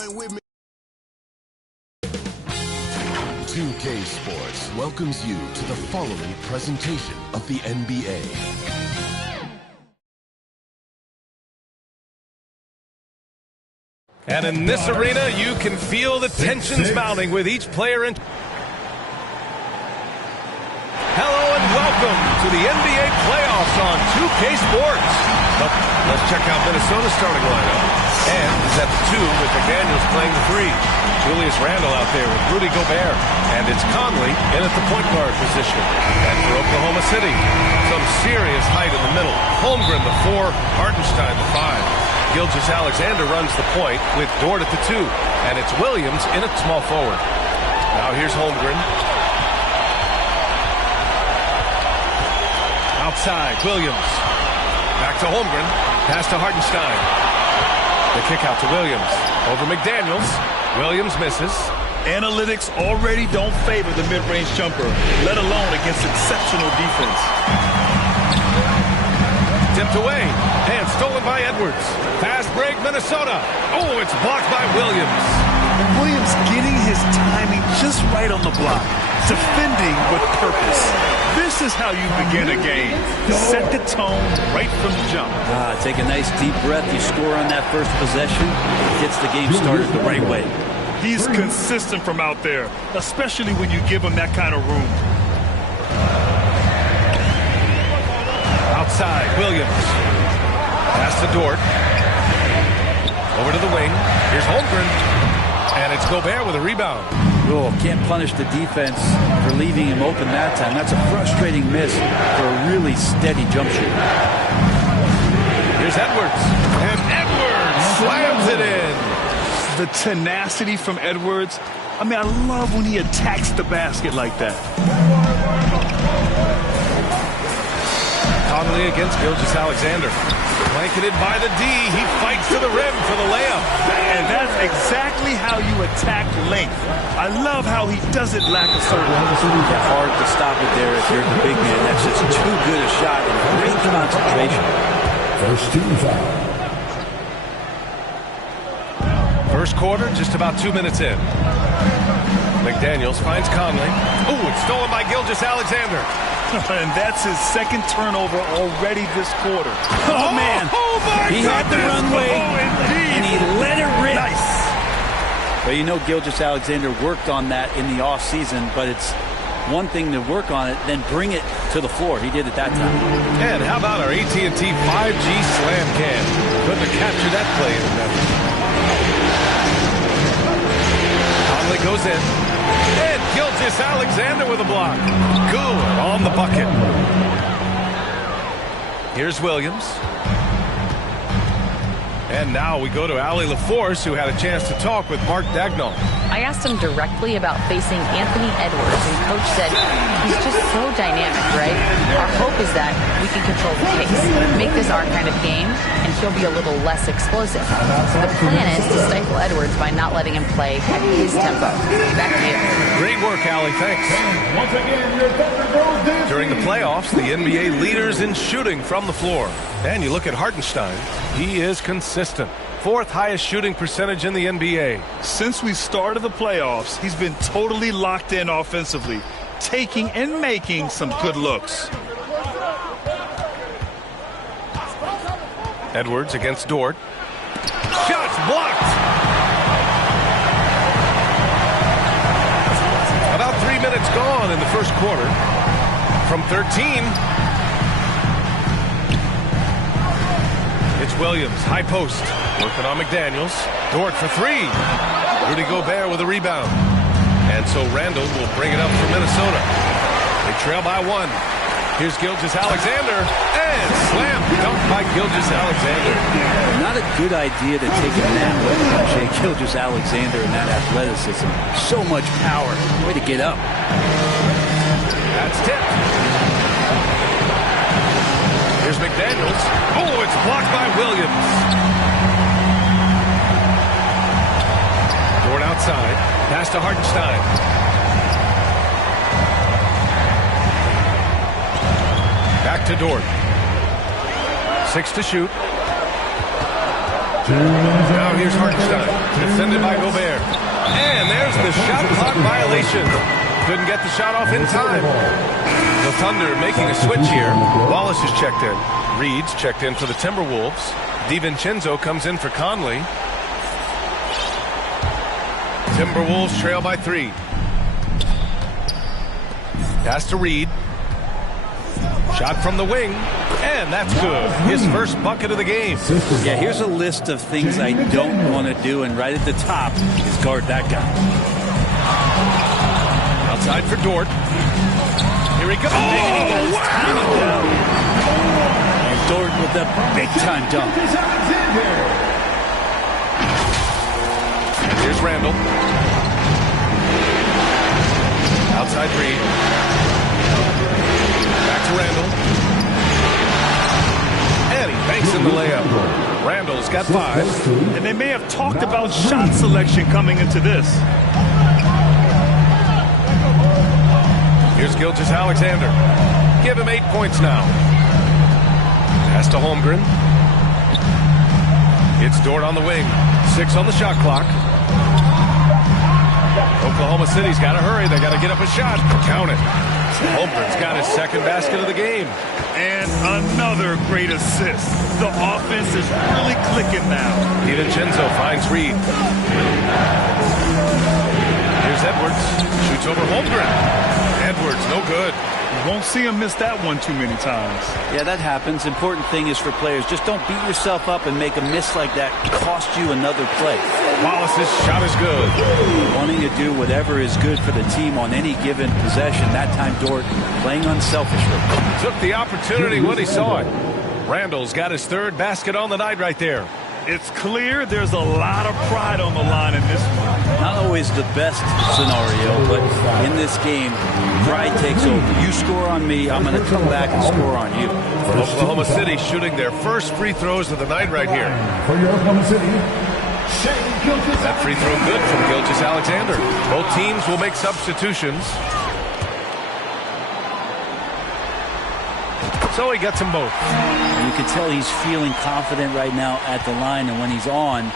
ain't with me. 2K Sports welcomes you to the following presentation of the NBA. And in this arena, you can feel the tensions mounting with each player in. Hello and welcome to the NBA playoffs on 2K Sports. But let's check out Minnesota's starting lineup. And is at the 2 with McDaniels playing the 3. Julius Randle out there with Rudy Gobert. And it's Conley in at the point guard position. And for Oklahoma City, some serious height in the middle. Holmgren the 4, Hartenstein the 5. Gilgeous-Alexander runs the point with Dort at the 2. And it's Williams in at small forward. Now here's Holmgren. Outside, Williams. Back to Holmgren. Pass to Hartenstein. The kick out to Williams. Over McDaniels. Williams misses. Analytics already don't favor the mid-range jumper, let alone against exceptional defense. Tipped away. And stolen by Edwards. Fast break, Minnesota. Oh, it's blocked by Williams. Williams getting his timing just right on the block. Defending with purpose. This is how you begin a game. Set the tone right from the jump. Take a nice deep breath. You score on that first possession. Gets the game started the right way. He's consistent from out there, especially when you give him that kind of room. Outside, Williams. Pass to Dort. Over to the wing. Here's Holmgren. And it's Gobert with a rebound. Oh, can't punish the defense for leaving him open that time. That's a frustrating miss for a really steady jump shooter. Here's Edwards. And Edwards slams it in. The tenacity from Edwards. I mean, I love when he attacks the basket like that. Conley against Gilgeous-Alexander. Blanketed by the D. He fights to the rim for the layup. And that's exactly how you attack length. I love how he doesn't lack a certain. Hard to stop it there if you're the big man. That's just too good a shot and great concentration. First team foul. First quarter, just about 2 minutes in. McDaniels finds Conley. Oh, it's stolen by Gilgeous-Alexander. And that's his second turnover already this quarter. Oh, man. Oh, my He had the runway, indeed. and he let it rip. Nice. Well, you know Gilgeous-Alexander worked on that in the offseason, but it's one thing to work on it, then bring it to the floor. He did it that time. And how about our AT&T 5G slam cam? Couldn't have captured that play in the memory. Conley goes in. And Gilgeous-Alexander with a block. Good on the bucket. Here's Williams. And now we go to Allie LaForce, who had a chance to talk with Mark Dagnall. I asked him directly about facing Anthony Edwards, and Coach said he's just so dynamic, right? Our hope is that we can control the pace, make this our kind of game, and he'll be a little less explosive. So the plan is to stifle Edwards by not letting him play at his tempo. Back to you. Great work, Allie. Thanks. During the playoffs, the NBA leaders in shooting from the floor. And you look at Hartenstein. He is consistent. Fourth highest shooting percentage in the NBA. Since we started the playoffs, he's been totally locked in offensively, taking and making some good looks. Edwards against Dort. Shots blocked. About 3 minutes gone in the first quarter. From 13. It's Williams, high post. Working on McDaniels. Dort for 3. Rudy Gobert with a rebound. And so Randle will bring it up for Minnesota. They trail by 1. Here's Gilgeous-Alexander. And slam dunked by Gilgeous-Alexander. Not a good idea to take him that way. Jay Gilgeous-Alexander and that athleticism. So much power. Way to get up. That's tipped. Here's McDaniels. Oh, it's blocked by Williams. Dort outside. Pass to Hartenstein. Back to Dort. 6 to shoot. Now Now here's Hartenstein, defended by Gobert. And there's the shot clock violation. Couldn't get the shot off in time. The Thunder making a switch here. Wallace is checked in. Reed's checked in for the Timberwolves. DiVincenzo comes in for Conley. Timberwolves trail by 3. Pass to Reed. Shot from the wing, and that's good. His first bucket of the game. Yeah, here's a list of things I don't want to do, and right at the top is guard that guy. Outside for Dort. Here he goes. Oh, wow! And Dort with the big-time dunk. And here's Randall. Outside Reed. Back to Randall. And he banks in the layup. Randall's got 5. And they may have talked about shot selection coming into this. Here's Gilgeous-Alexander. Give him 8 points now. Pass to Holmgren. It's Dort on the wing. 6 on the shot clock. Oklahoma City's got to hurry. They got to get up a shot. Count it. Holmgren's got his second basket of the game. And another great assist. The offense is really clicking now. DiVincenzo finds Reed. Here's Edwards. Shoots over Holmgren. Edwards, no good. You won't see him miss that one too many times. Yeah, that happens. Important thing is for players, just don't beat yourself up and make a miss like that cost you another play. Wallace's shot is good. Wanting to do whatever is good for the team on any given possession. That time Dort playing unselfishly. Took the opportunity when he saw it. Randall's got his third basket on the night right there. It's clear there's a lot of pride on the line in this one. Not always the best scenario, but in this game, pride takes over. You score on me, I'm going to come back and score on you. Oklahoma City shooting their first free throws of the night right here. For your Oklahoma City, That free throw good from Gilgeous-Alexander. Both teams will make substitutions. So he gets them both. And you can tell he's feeling confident right now at the line, and when he's on,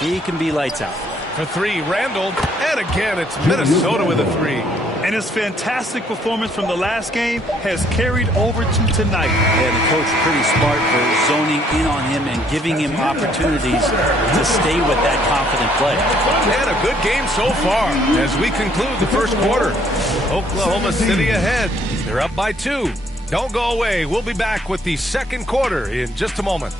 he can be lights out. For 3, Randall. And again, it's Minnesota with a 3. And his fantastic performance from the last game has carried over to tonight. And the coach pretty smart for zoning in on him and giving him opportunities to stay with that confident play. And a good game so far as we conclude the first quarter. Oklahoma City ahead. They're up by 2. Don't go away. We'll be back with the second quarter in just a moment.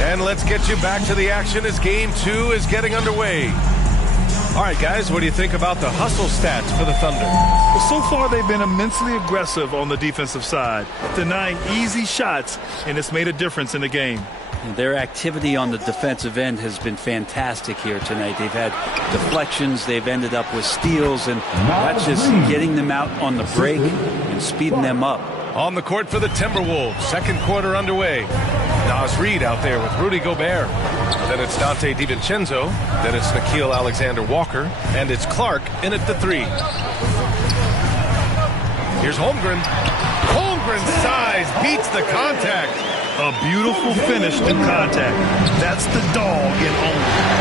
And let's get you back to the action as Game 2 is getting underway. All right, guys, what do you think about the hustle stats for the Thunder? Well, so far they've been immensely aggressive on the defensive side, denying easy shots, and it's made a difference in the game. Their activity on the defensive end has been fantastic here tonight. They've had deflections, they've ended up with steals, and that's just getting them out on the break and speeding them up. On the court for the Timberwolves, second quarter underway. Nas Reed out there with Rudy Gobert. Then it's Dante DiVincenzo. Then it's Nickeil Alexander-Walker. And it's Clark in at the 3. Here's Holmgren. Holmgren's size beats the contact. A beautiful finish to contact. That's the dog in Holmgren.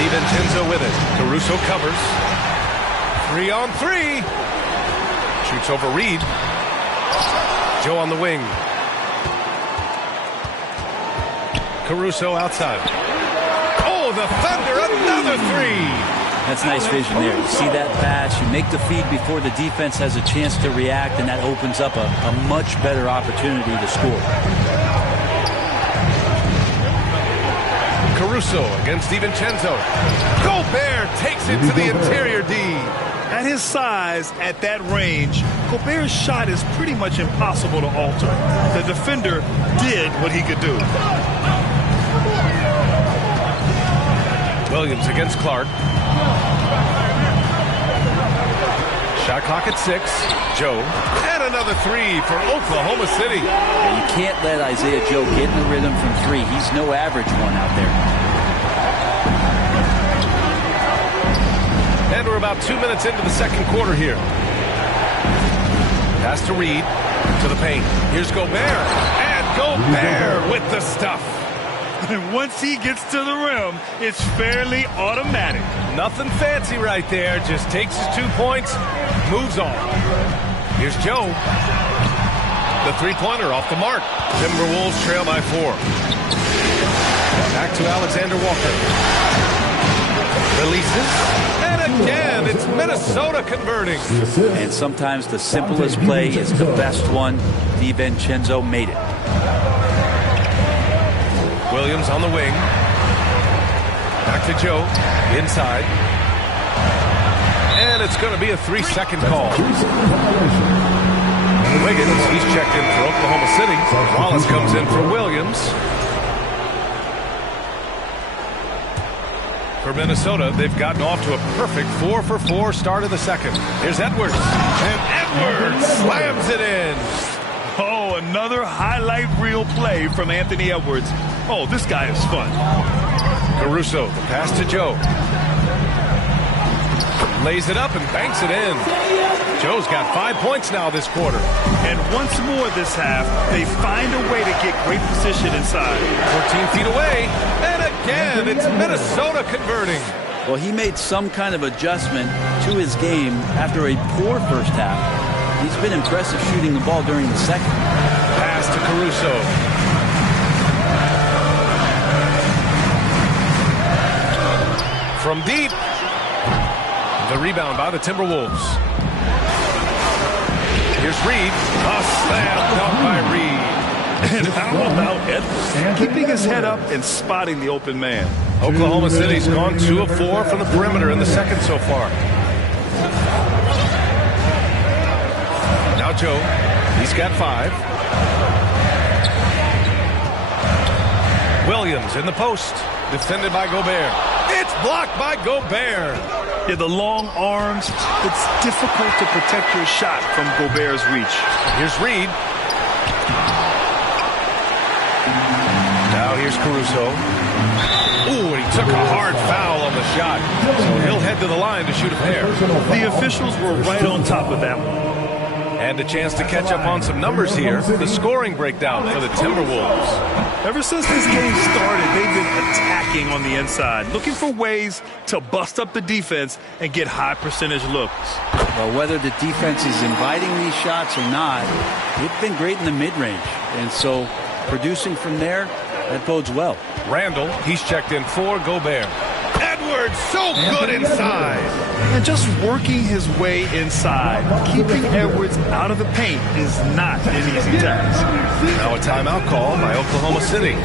DiVincenzo with it. Caruso covers. 3 on 3. Shoots over Reed. Joe on the wing. Caruso outside. Oh, the Thunder, another 3. That's nice vision there. You see that pass, you make the feed before the defense has a chance to react, and that opens up a much better opportunity to score. Caruso against DiVincenzo. Gobert takes it to the interior D. At his size, at that range, Gobert's shot is pretty much impossible to alter. The defender did what he could do. Williams against Clark. Shot clock at 6. Joe. And another 3 for Oklahoma City. Yeah, you can't let Isaiah Joe get in the rhythm from 3. He's no average one out there. And we're about 2 minutes into the second quarter here. Pass to Reed. To the paint. Here's Gobert. And Gobert with the stuff. And once he gets to the rim, it's fairly automatic. Nothing fancy right there. Just takes his 2 points, moves on. Here's Joe. The three-pointer off the mark. Timberwolves trail by 4. Back to Alexander Walker. Releases. And again, it's Minnesota converting. And sometimes the simplest play is the best one. DiVincenzo made it. Williams on the wing. Back to Joe. Inside. And it's going to be a 3-second call. Wiggins, he's checked in for Oklahoma City. Wallace comes in for Williams. For Minnesota, they've gotten off to a perfect 4-for-4 start of the second. Here's Edwards. And Edwards slams it in. Oh, another highlight reel play from Anthony Edwards. Oh, this guy is fun. Caruso, the pass to Joe. Lays it up and banks it in. Joe's got 5 points now this quarter. And once more this half, they find a way to get great position inside. 14 feet away. And again, it's Minnesota converting. Well, he made some kind of adjustment to his game after a poor first half. He's been impressive shooting the ball during the second. Pass to Caruso. From deep. The rebound by the Timberwolves. Here's Reed. A slam dunk by Reed. And how about Edwards keeping his head up and spotting the open man? Oklahoma City's gone 2 of 4 from the perimeter in the second so far. Now Joe. He's got 5. Williams in the post. Defended by Gobert. It's blocked by Gobert. Yeah, the long arms. It's difficult to protect your shot from Gobert's reach. Here's Reed. Now here's Caruso. Ooh, and he took a hard foul on the shot. So he'll head to the line to shoot a pair. The officials were right on top of that one. And a chance to catch up on some numbers here. The scoring breakdown for the Timberwolves. Ever since this game started, they've been attacking on the inside, looking for ways to bust up the defense and get high percentage looks. Well, whether the defense is inviting these shots or not, they've been great in the mid-range. And so producing from there, that bodes well. Randall, he's checked in for Gobert. Edwards, so good inside. And just working his way inside, keeping Edwards out of the paint is not an easy task. Now a timeout call by Oklahoma City.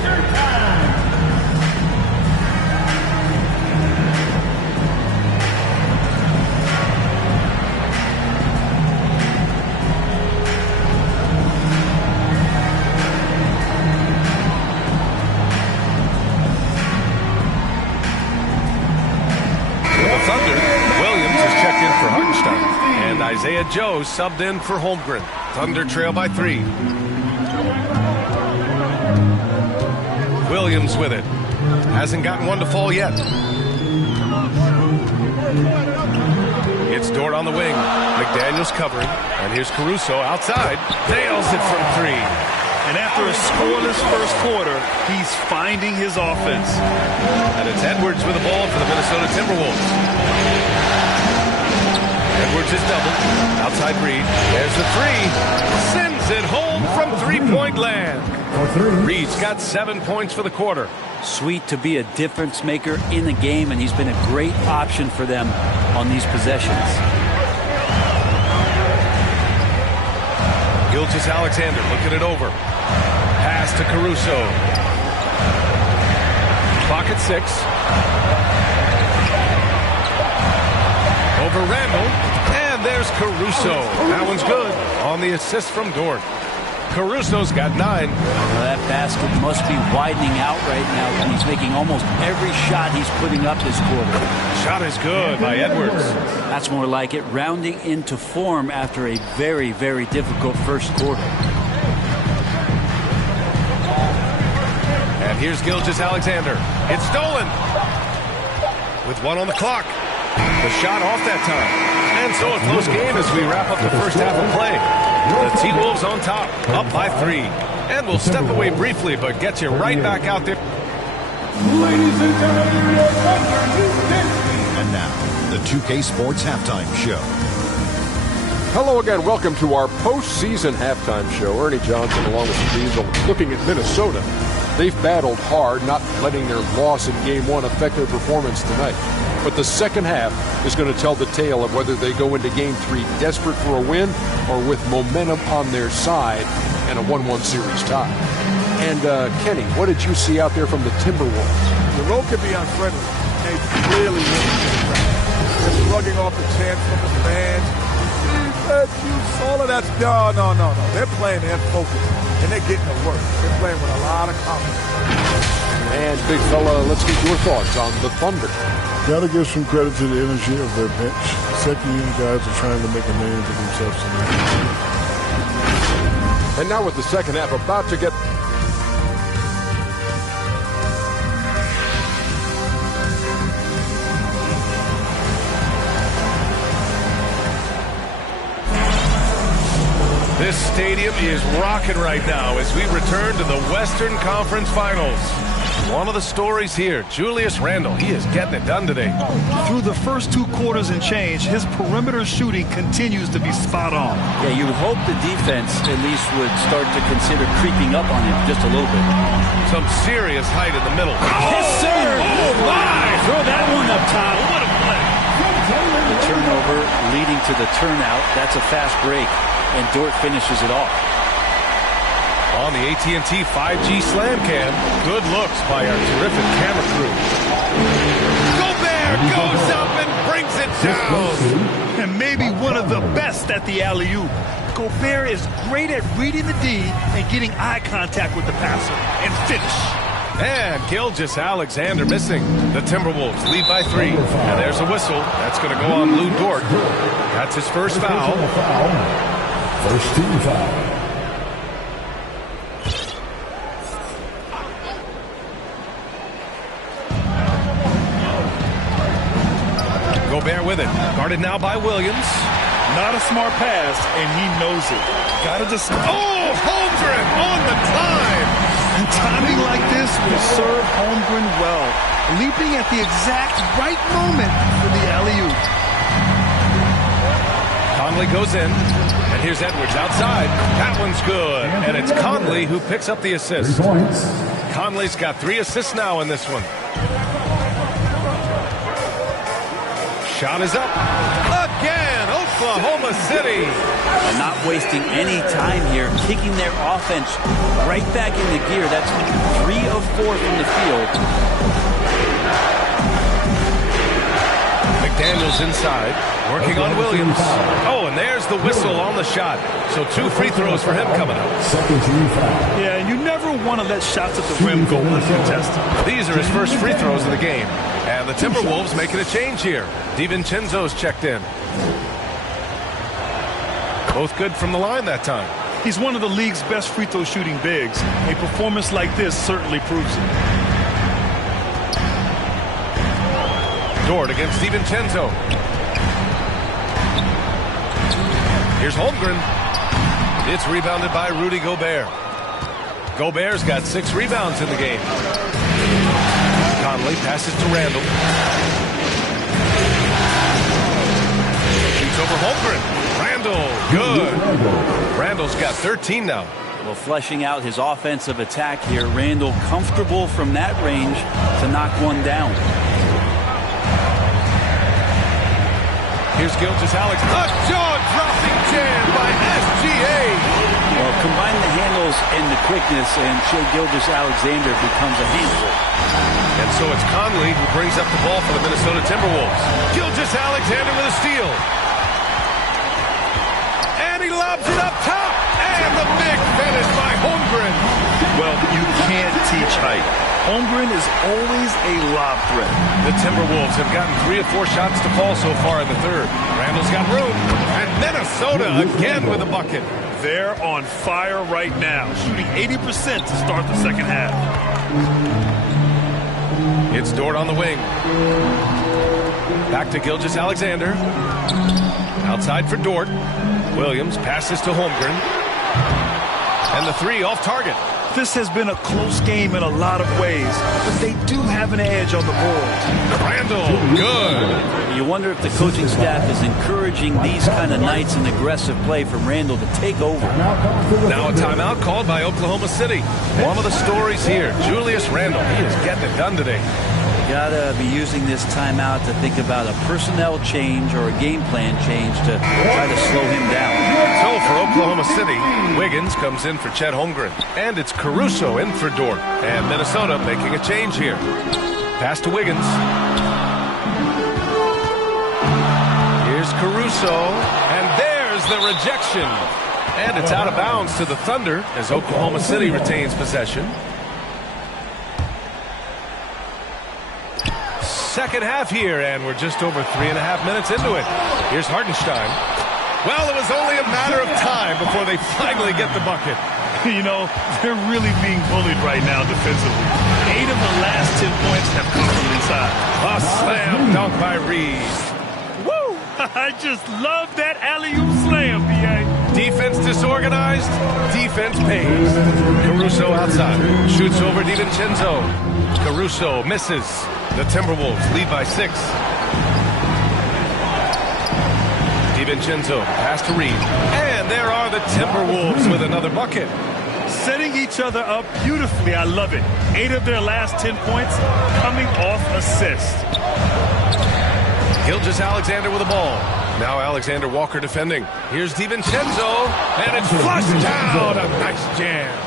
Isaiah Joe subbed in for Holmgren. Thunder trail by 3. Williams with it. Hasn't gotten one to fall yet. It's Dort on the wing. McDaniels covering. And here's Caruso outside. Nails it from 3. And after a scoreless first quarter, he's finding his offense. And it's Edwards with the ball for the Minnesota Timberwolves. Edwards is doubled. Outside Reed. There's the 3. Sends it home from 3-point land. Reed's got 7 points for the quarter. Sweet to be a difference maker in the game, and he's been a great option for them on these possessions. Gilgeous-Alexander looking it over. Pass to Caruso. Clock at 6. Over Randall. And there's Caruso. That one's good on the assist from Dort. Caruso's got 9. Well, that basket must be widening out right now, and he's making almost every shot he's putting up this quarter. Shot is good by Edwards. That's more like it, rounding into form after a very, very difficult first quarter. And here's Gilgeous-Alexander. It's stolen. With 1 on the clock. The shot off that time. And so a close game as we wrap up the first half of play. T-Wolves on top, up by 3. And we'll step away briefly, but get you right back out there. Ladies and gentlemen, And now, the 2K Sports Halftime Show. Hello again. Welcome to our postseason halftime show. Ernie Johnson along with Steve Diesel looking at Minnesota. They've battled hard, not letting their loss in Game 1 affect their performance tonight. But the second half is going to tell the tale of whether they go into Game 3 desperate for a win or with momentum on their side and a 1-1 series tie. And Kenny, what did you see out there from the Timberwolves? The road can be unfriendly. They really they're slugging off the chance from the fans. All of that's no. They're playing their focus, and they're getting to work. They're playing with a lot of confidence. And big fella, let's get your thoughts on the Thunder. Got to give some credit to the energy of their bench. Second-unit guys are trying to make a name for themselves tonight. And now with the second half about to get... This stadium is rocking right now as we return to the Western Conference Finals. One of the stories here, Julius Randle, he is getting it done today. Through the first 2 quarters and change, his perimeter shooting continues to be spot on. Yeah, you would hope the defense at least would start to consider creeping up on him just a little bit. Some serious height in the middle. Yes, sir! Oh, my! Throw that one up top. What a play! The turnover leading to the turnout. That's a fast break, and Dort finishes it off. On the AT&T 5G Slam Cam, good looks by our terrific camera crew. Gobert goes up and brings it down. And maybe one of the best at the alley-oop. Gobert is great at reading the D and getting eye contact with the passer and finish. And Gilgeous-Alexander missing. The Timberwolves lead by 3. And there's a whistle. That's going to go on Lou Dort. That's his first foul. First team foul. Gobert with it. Guarded now by Williams. Not a smart pass, and he knows it. Gotta just... Oh, Holmgren on the time. And timing like this will serve Holmgren well. Leaping at the exact right moment for the alley-oop. Conley goes in. And here's Edwards outside. That one's good. And it's Conley who picks up the assist. 3 points. Conley's got 3 assists now in this one. Shot is up. Again, Oklahoma City. And not wasting any time here, kicking their offense right back into gear. That's 3 of 4 from the field. McDaniels inside, working on Williams. Oh, and there's the whistle on the shot. So 2 free throws for him coming up. Second team foul. Yeah, and you never want to let shots at the rim go uncontested. These are his first free throws of the game. And the Timberwolves making a change here. DiVincenzo's checked in. Both good from the line that time. He's one of the league's best free throw shooting bigs. A performance like this certainly proves it. Dort against DiVincenzo. Here's Holmgren. It's rebounded by Rudy Gobert. Gobert's got 6 rebounds in the game. Conley passes to Randle. Shoots over Holmgren. Randle, good. Randle's got 13 now. Well, fleshing out his offensive attack here. Randle comfortable from that range to knock one down. Here's Gilgeous-Alexander. A jaw-dropping jam by SGA. Well, combine the handles and the quickness, and Shai Gilgeous-Alexander becomes a handful. And so it's Conley who brings up the ball for the Minnesota Timberwolves. Gilgeous-Alexander with a steal. And he lobs it up top. And the big finish by Holmgren. Well, you can't teach height. Holmgren is always a lob threat. The Timberwolves have gotten 3 of 4 shots to fall so far in the third. Randle's got room. And Minnesota again with a bucket. They're on fire right now, shooting 80% to start the second half. It's Dort on the wing. Back to Gilgeous-Alexander. Outside for Dort. Williams passes to Holmgren. And the three off target. This has been a close game in a lot of ways, but they do have an edge on the boards. Randall, good. You wonder if the coaching staff is encouraging these kind of nights and aggressive play from Randall to take over. Now a timeout called by Oklahoma City. One of the stories here, Julius Randall. He is getting it done today. Gotta be using this timeout to think about a personnel change or a game plan change to try to slow him down. So for Oklahoma City, Wiggins comes in for Chet Holmgren. And it's Caruso in for Dort. And Minnesota making a change here. Pass to Wiggins. Here's Caruso. And there's the rejection. And it's out of bounds to the Thunder as Oklahoma City retains possession. Second half here, and we're just over 3.5 minutes into it. Here's Hartenstein. Well, it was only a matter of time before they finally get the bucket. You know, they're really being bullied right now defensively. 8 of the last 10 points have come from inside. A slam dunk by Reed. Woo! I just love that alley-oop slam, B.A. Defense disorganized, defense pays. Caruso outside, shoots over DiVincenzo. Caruso misses. The Timberwolves lead by 6. DiVincenzo pass to Reed. And there are the Timberwolves with another bucket. Setting each other up beautifully. I love it. 8 of their last 10 points coming off assist. Gilgeous-Alexander with the ball. Now Alexander Walker defending. Here's DiVincenzo. And it's flushed down. A nice jam.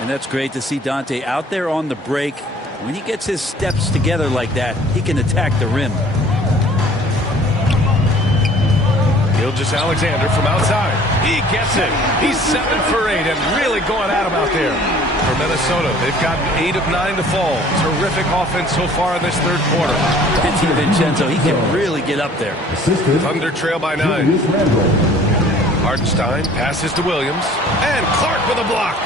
And that's great to see Dante out there on the break. When he gets his steps together like that, he can attack the rim. Gilgeous-Alexander from outside. He gets it. He's 7 for 8 and really going at him out there. For Minnesota, they've gotten 8 of 9 to fall. Terrific offense so far in this third quarter. And DiVincenzo, he can really get up there. Thunder trail by 9. Hartenstein passes to Williams. And Clark with a block.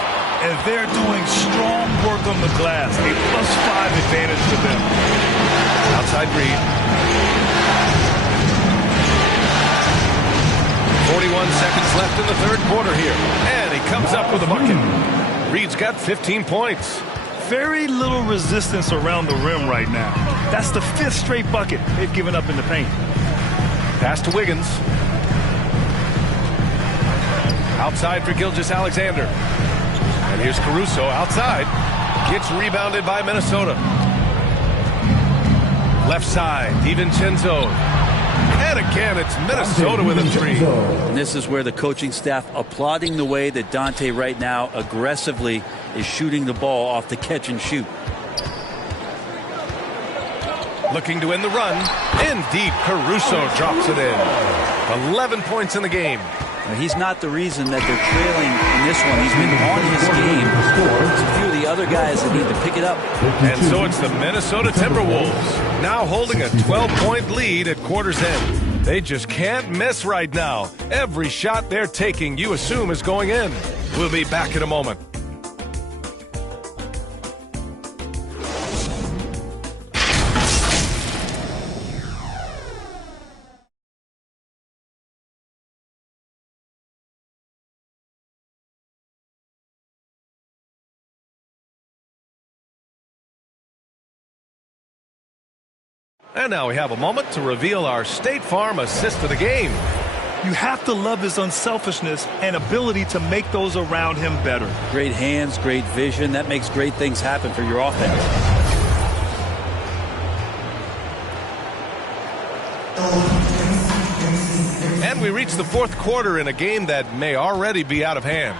And they're doing strong work on the glass. A +5 advantage to them. Outside Reed. 41 seconds left in the third quarter here. And he comes up with a bucket. Reed's got 15 points. Very little resistance around the rim right now. That's the 5th straight bucket they've given up in the paint. Pass to Wiggins. Outside for Gilgeous-Alexander. And here's Caruso outside. Gets rebounded by Minnesota. Left side, DiVincenzo. And again, it's Minnesota with a 3. And this is where the coaching staff applauding the way that Dante right now aggressively is shooting the ball off the catch and shoot. Looking to end the run. In deep, Caruso drops it in. 11 points in the game. Now, he's not the reason that they're trailing in this one. He's been on his game. It's a few of the other guys that need to pick it up. And so it's the Minnesota Timberwolves now holding a 12-point lead at quarter's end. They just can't miss right now. Every shot they're taking, you assume, is going in. We'll be back in a moment. And now we have a moment to reveal our State Farm assist of the game. You have to love his unselfishness and ability to make those around him better. Great hands, great vision. That makes great things happen for your offense. And we reach the fourth quarter in a game that may already be out of hand.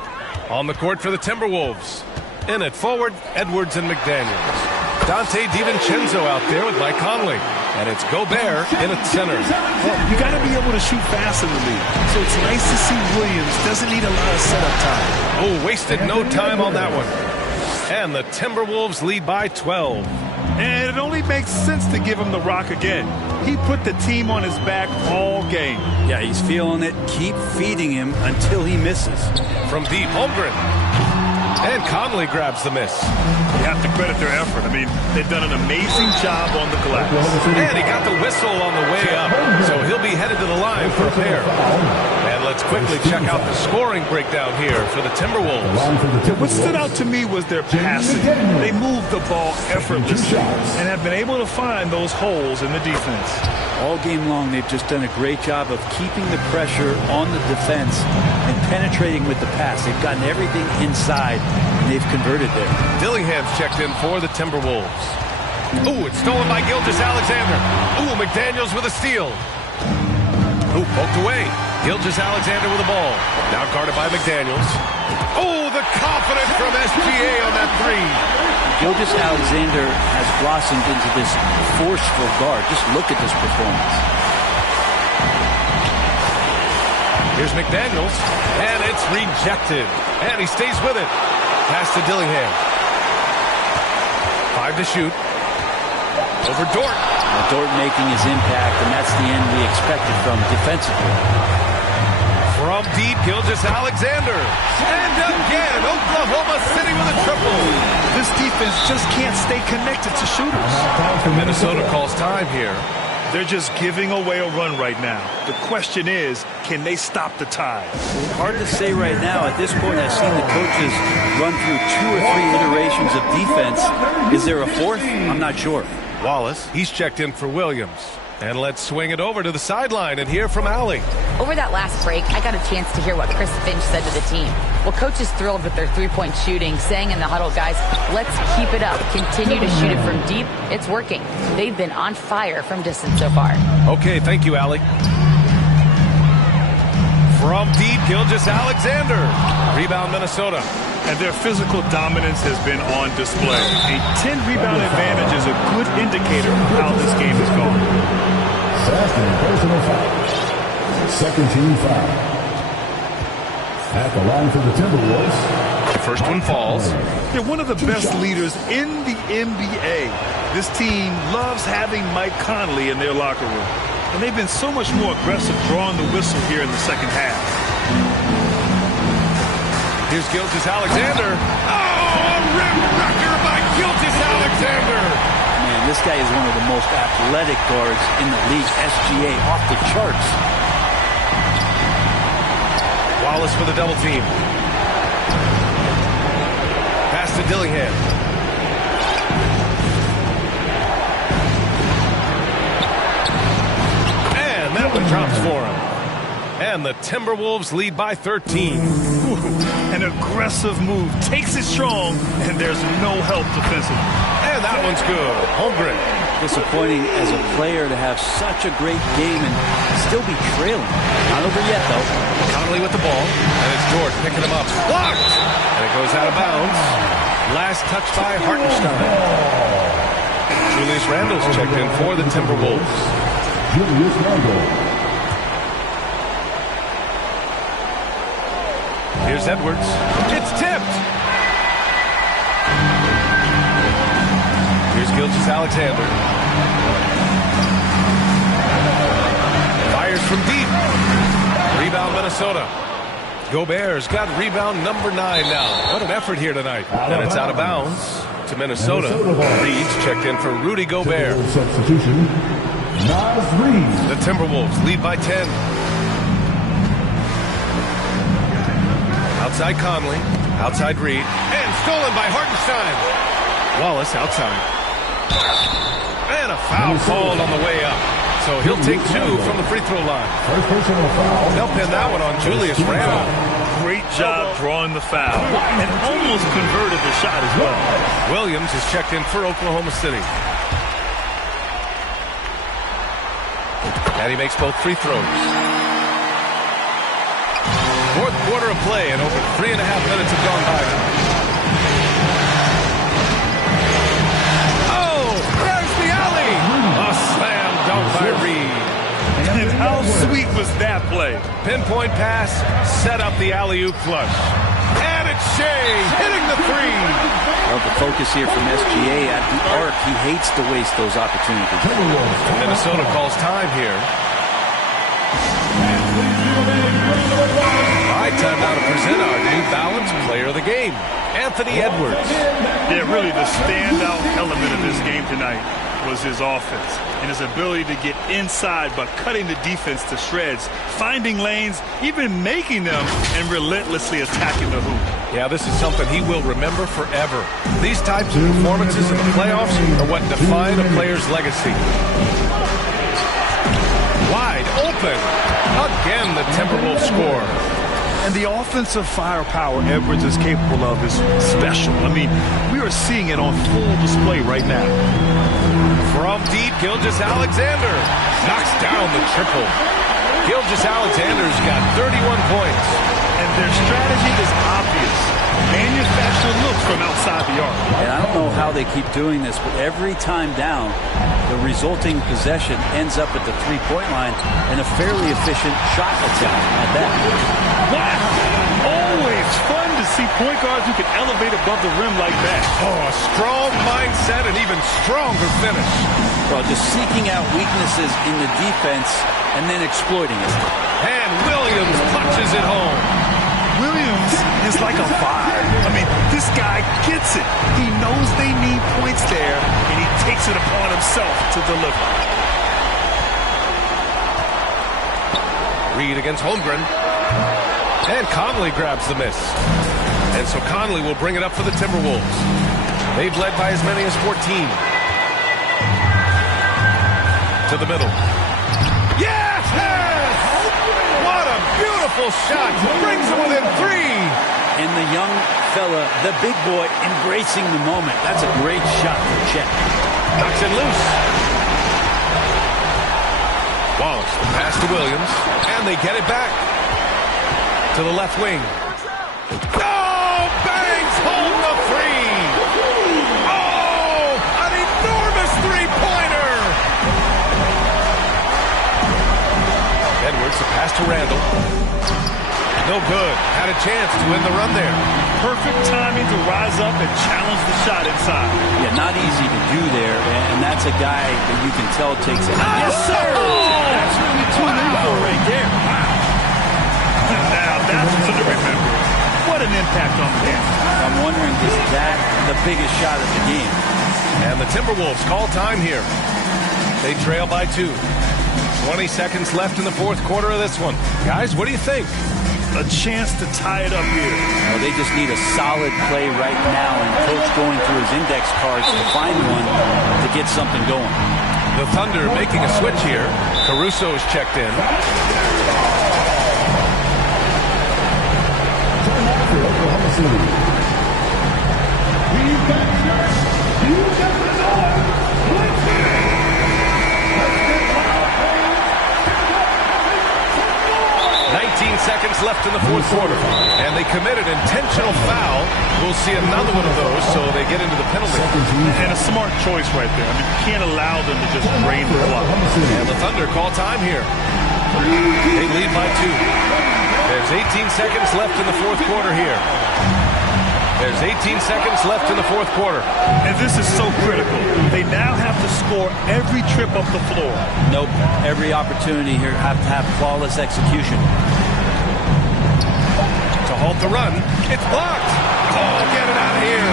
On the court for the Timberwolves. In it forward, Edwards and McDaniels. Dante DiVincenzo out there with Mike Conley. And it's Gobert in at center. Well, you got to be able to shoot fast in the league. So it's nice to see Williams doesn't need a lot of setup time. Oh, wasted no time on that one. And the Timberwolves lead by 12. And it only makes sense to give him the rock again. He put the team on his back all game. Yeah, he's feeling it. Keep feeding him until he misses. From deep, Holmgren. And Conley grabs the miss. You have to credit their effort. I mean, they've done an amazing job on the glass. And he got the whistle on the way up. So he'll be headed to the line for a pair. And let's let's quickly check out the scoring breakdown here for the Timberwolves. What stood out to me was their passing. They moved the ball effortlessly and have been able to find those holes in the defense. All game long, they've just done a great job of keeping the pressure on the defense and penetrating with the pass. They've gotten everything inside, and they've converted there. Dillingham's checked in for the Timberwolves. Ooh, it's stolen by Gilgeous-Alexander. Ooh, McDaniels with a steal. Ooh, poked away. Gilgeous-Alexander with the ball. Now guarded by McDaniels. Oh, the confidence from SGA on that three. Gilgeous-Alexander has blossomed into this forceful guard. Just look at this performance. Here's McDaniels, and it's rejected. And he stays with it. Pass to Dillingham. 5 to shoot. Over Dort. Well, Dort making his impact, and that's the end we expected from defensively. From deep, Gilgeous-Alexander. And again, Oklahoma City with a triple. This defense just can't stay connected to shooters. Minnesota calls time here. They're just giving away a run right now. The question is, can they stop the tide? Hard to say right now. At this point, I've seen the coaches run through 2 or 3 iterations of defense. Is there a fourth? I'm not sure. Wallace, he's checked in for Williams. And let's swing it over to the sideline and hear from Allie. Over that last break, I got a chance to hear what Chris Finch said to the team. Well, coach is thrilled with their three-point shooting, saying in the huddle, guys, let's keep it up. Continue to shoot it from deep. It's working. They've been on fire from distance so far. Okay, thank you, Allie. From deep, Gilgeous-Alexander. Rebound, Minnesota. And their physical dominance has been on display. A 10-rebound advantage is a good indicator of how this game has gone. Second personal foul. Second team foul. At the line for the Timberwolves. The first one falls. They're one of the best leaders in the NBA. This team loves having Mike Conley in their locker room. And they've been so much more aggressive drawing the whistle here in the second half. Here's Gilgeous-Alexander. Oh, a rim wrecker by Gilgeous-Alexander. Man, this guy is one of the most athletic guards in the league. SGA off the charts. Wallace for the double team. Pass to Dillingham. And that one drops for him. And the Timberwolves lead by 13. An aggressive move. Takes it strong, and there's no help defensively. And that one's good. Holmgren. Disappointing as a player to have such a great game and still be trailing. Not over yet, though. Conley with the ball. And it's Dort picking him up. Blocked! And it goes out of bounds. Last touch by Hartenstein. Julius Randle's checked in for the Timberwolves. Julius Randle. Here's Edwards. It's tipped. Here's Gilgeous-Alexander. Fires from deep. Rebound, Minnesota. Gobert's got rebound number 9 now. What an effort here tonight. And it's out of bounds to Minnesota. Reed's checked in for Rudy Gobert. Substitution. Naz Reid. The Timberwolves lead by 10. Outside Conley, outside Reed, and stolen by Hartenstein. Wallace outside. And a foul called on the way up. So he'll take 2 from the free throw line. First personal foul. They'll pin that one on Julius Randle. Great job drawing the foul. And almost converted the shot as well. Williams is checked in for Oklahoma City. And he makes both free throws. Fourth quarter of play, and over 3.5 minutes have gone by. Oh, there's the alley. A slam dunk by Reed. And how sweet was that play? Pinpoint pass, set up the alley-oop flush. And it's Shea hitting the three. Well, the focus here from SGA at the arc. He hates to waste those opportunities. Minnesota calls time here. Time now to present our New Balance Player of the Game, Anthony Edwards. Yeah, really the standout element of this game tonight. was his offense and his ability to get inside by cutting the defense to shreds, finding lanes, even making them, and relentlessly attacking the hoop. Yeah, this is something he will remember forever. These types of performances in the playoffs are what define a player's legacy. Wide open. Again, the Timberwolves score. And the offensive firepower Edwards is capable of is special. I mean, we are seeing it on full display right now. From deep, Gilgeous-Alexander knocks down the triple. Gilgeous-Alexander's got 31 points. And their strategy is obvious. Manufacture looks from outside the arc. And I don't know how they keep doing this, but every time down, the resulting possession ends up at the three-point line and a fairly efficient shot attempt at that. Wow! Always fun to see point guards who can elevate above the rim like that. Oh, a strong mindset and even stronger finish. Well, just seeking out weaknesses in the defense and then exploiting it. And Williams punches it home. Williams is like a vibe. I mean, this guy gets it. He knows they need points there, and he takes it upon himself to deliver. Reed against Holmgren. And Conley grabs the miss. And so Conley will bring it up for the Timberwolves. They've led by as many as 14. To the middle. Yes! What a beautiful shot. Brings them within 3. And the young fella, the big boy, embracing the moment. That's a great shot for Chet. Knocks it loose. Wallace, the pass to Williams. And they get it back. To the left wing. Oh, bangs home the 3. Oh, an enormous three-pointer. Edwards, the pass to Randall. No good. Had a chance to win the run there. Perfect timing to rise up and challenge the shot inside. Yeah, not easy to do there, and that's a guy that you can tell takes it. Yes, sir! That's really too late right there. Wow. Now, that's one to remember. What an impact on the game. I'm wondering, is that the biggest shot of the game? And the Timberwolves call time here. They trail by 2. 20 seconds left in the fourth quarter of this one. Guys, what do you think? A chance to tie it up here. Well, they just need a solid play right now, and Coach going through his index cards to find one to get something going. The Thunder making a switch here. Caruso's checked in. Oklahoma City. We've got shirts. You got the noise. 19 seconds left in the fourth quarter. And they committed intentional foul. We'll see another one of those, so they get into the penalty. And a smart choice right there. I mean, you can't allow them to just drain the clock. And the Thunder call time here. They lead by 2. There's 18 seconds left in the fourth quarter here. There's 18 seconds left in the fourth quarter. And this is so critical. They now have to score every trip up the floor. Nope. Every opportunity here have to have flawless execution. To halt the run. It's blocked. Oh, get it out of here.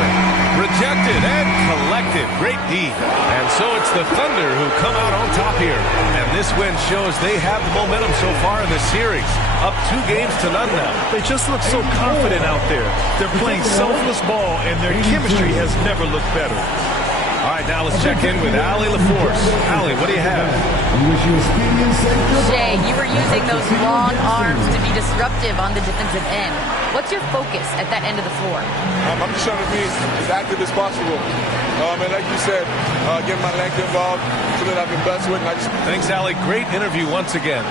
Rejected and collected. Great D. And so it's the Thunder who come out on top here. And this win shows they have the momentum so far in this series. Up 2 games to none now. They just look so confident out there. They're playing selfless ball, and their chemistry has never looked better. All right, now let's check in with Allie LaForce. Allie, what do you have? Jay, you were using those long arms to be disruptive on the defensive end. What's your focus at that end of the floor? I'm just trying to be as active as possible. And like you said, get my length involved so that I can bust with it. Thanks, Allie. Great interview once again.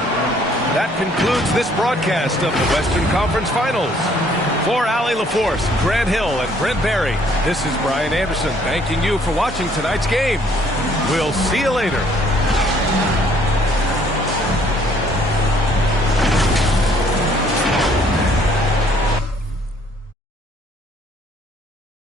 That concludes this broadcast of the Western Conference Finals. For Allie LaForce, Grant Hill, and Brent Barry, this is Brian Anderson thanking you for watching tonight's game. We'll see you later.